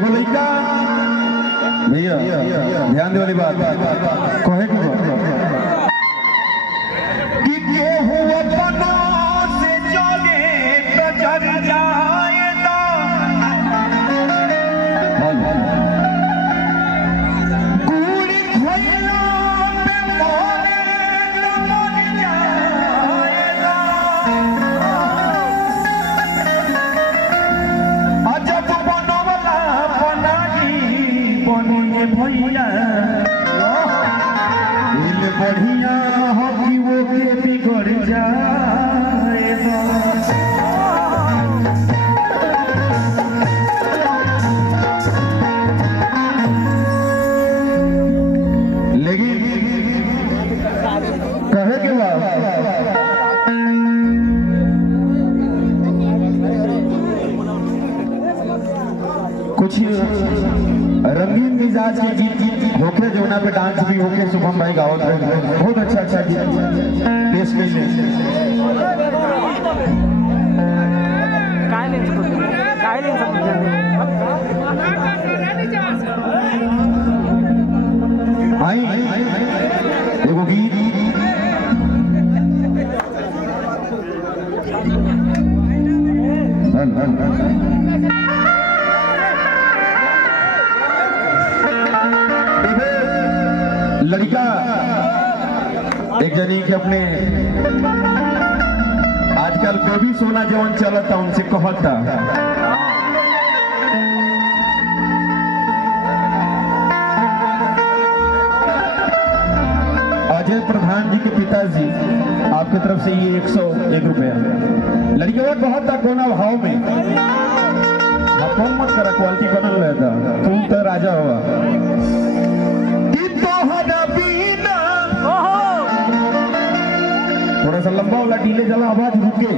एगो लड़का भैया ध्यान दे वाली बात कहे कि केहू अपना से चले तो जर जाएगा पूरी खोइला पे मोरे तो मर जाएगा अजब बनवला बनाई बनिए भैया दिल बढ़िया हो कि वो के बिगड़ जाएगा लेकिन कहे के बाद कुछ रंगीन मिजाज के गीत होके जोना पे डांस भी होके शुभम भाई गावत रहे बहुत अच्छा गीत पेश कैले आई एगो गीत लड़का एक जनी के अपने आजकल बेबी सोना जवन चलता उनसे कहता अजय प्रधान जी के पिताजी आपकी तरफ से ये 101 रुपया लड़के वक्त बहुत था कोना भाव में कौन मत करा क्वालिटी बनल रहता तुम तो राजा हुआ थोड़ा सा लंबा वाला डीले जला आवाज रुके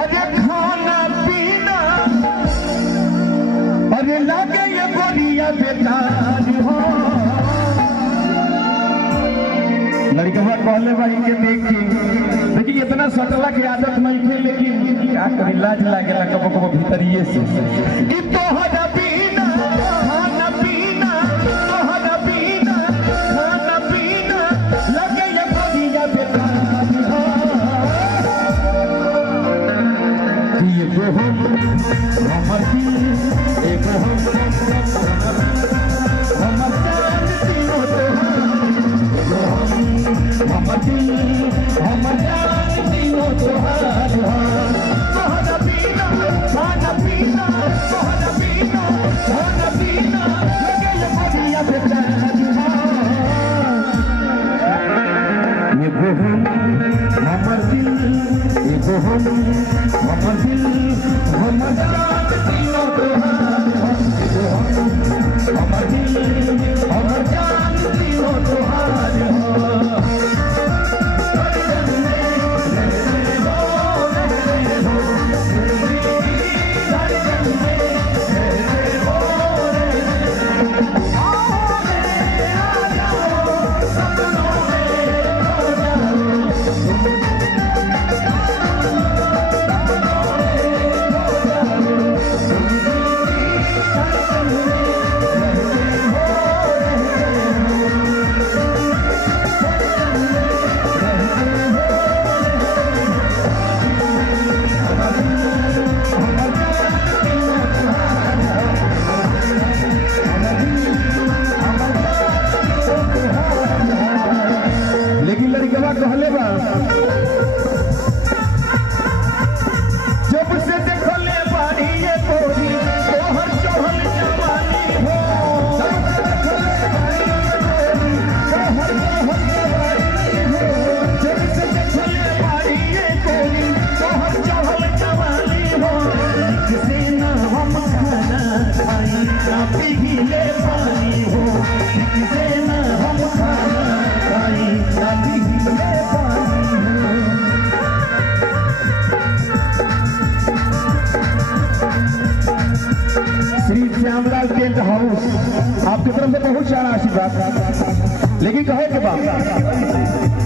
अरे खाना पीना अरे लागे ये बढ़िया बेकार हो लड़के बात पहले भाई के देख के देखिए इतना सटला की आदत नहीं थी लेकिन क्या करी लाज लागे ना कबो कबो भीतरिए से कि तोहरा पीना खाना पीना तोहरा पीना खाना पीना लागे ये बढ़िया बेकार हमर दिल एक हमर जान तीनों हमर दिल हमर जान तीनों तोहरा पीना खाना पीना तोहरा पीना खाना पीना लगे ये बढ़िया बेकार ये हमर दिल एक हमर दिल हमर जान तीनों हमर दिल हमर जान तीनों कहले बा जब से देखले बाड़ी ये तोरी तोहर चढ़ल जवानी हो जब से देखले बाड़ी ये तोरी तोहर चढ़ल जवानी हो किसी ना हम खाना खाई ना पीले पानी हो किसी ना हम खाना खाई ना पीले श्री श्यामलाल टेंट हाउस आपकी तरफ से बहुत सारा आशीर्वाद लेकिन कहे के बाद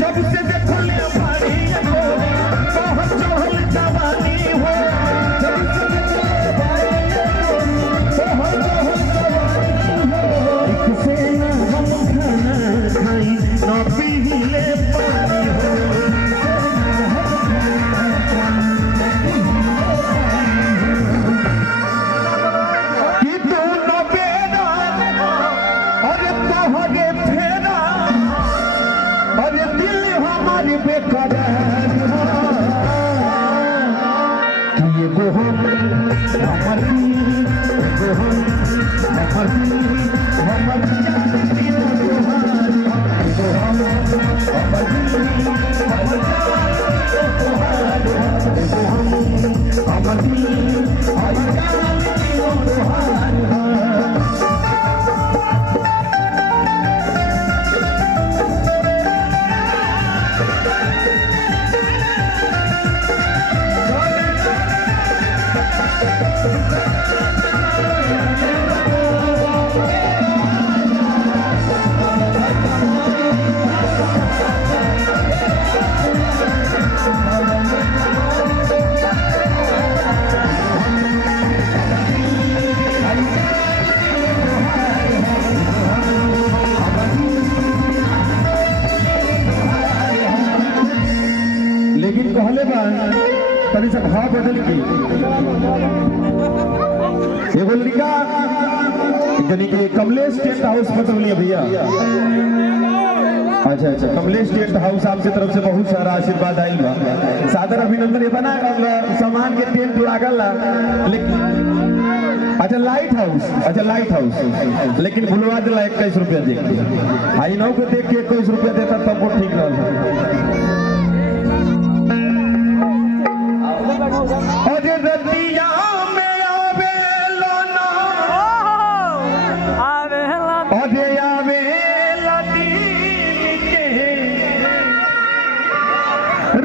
जब से देखो ले प्यार बेकरार ये गो हमर लेकिन कहले बा तनी से भाव बदल की एगो लड़का यानी कि कमलेश टेंट हाउस बतौलिए भैया। अच्छा अच्छा, कमलेश टेंट हाउस आपके तरफ से बहुत सारा आशीर्वाद आइल बा, सादर अभिनंदन। ये बना सामान के टेंट लागल लेकिन अच्छा लाइट हाउस, अच्छा लाइट हाउस, लेकिन बुलवा दिला 21 रुपया देख के आई नौ को देख के 21 रुपया देता तब वो ठीक रहता। रतिया में आवेला ना आवेला आवेला दीन के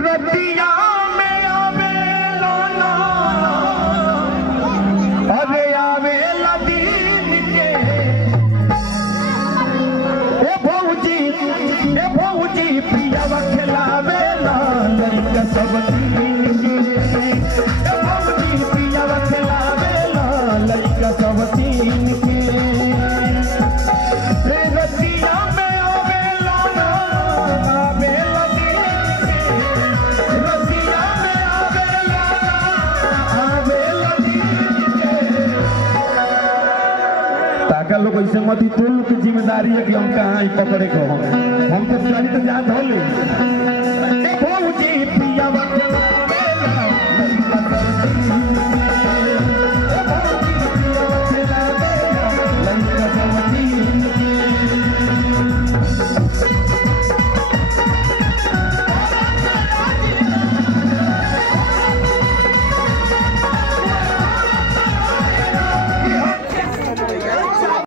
रतिया में आवेला ना आवेला दीन के ए भौजी प्रिया खिलावेला लड़का सब दीन के लोग ऐसे मत तो लोग की जिम्मेदारी है कि हम कहाँ ही पकड़े को हम तो गाड़ी तो जान धो ले।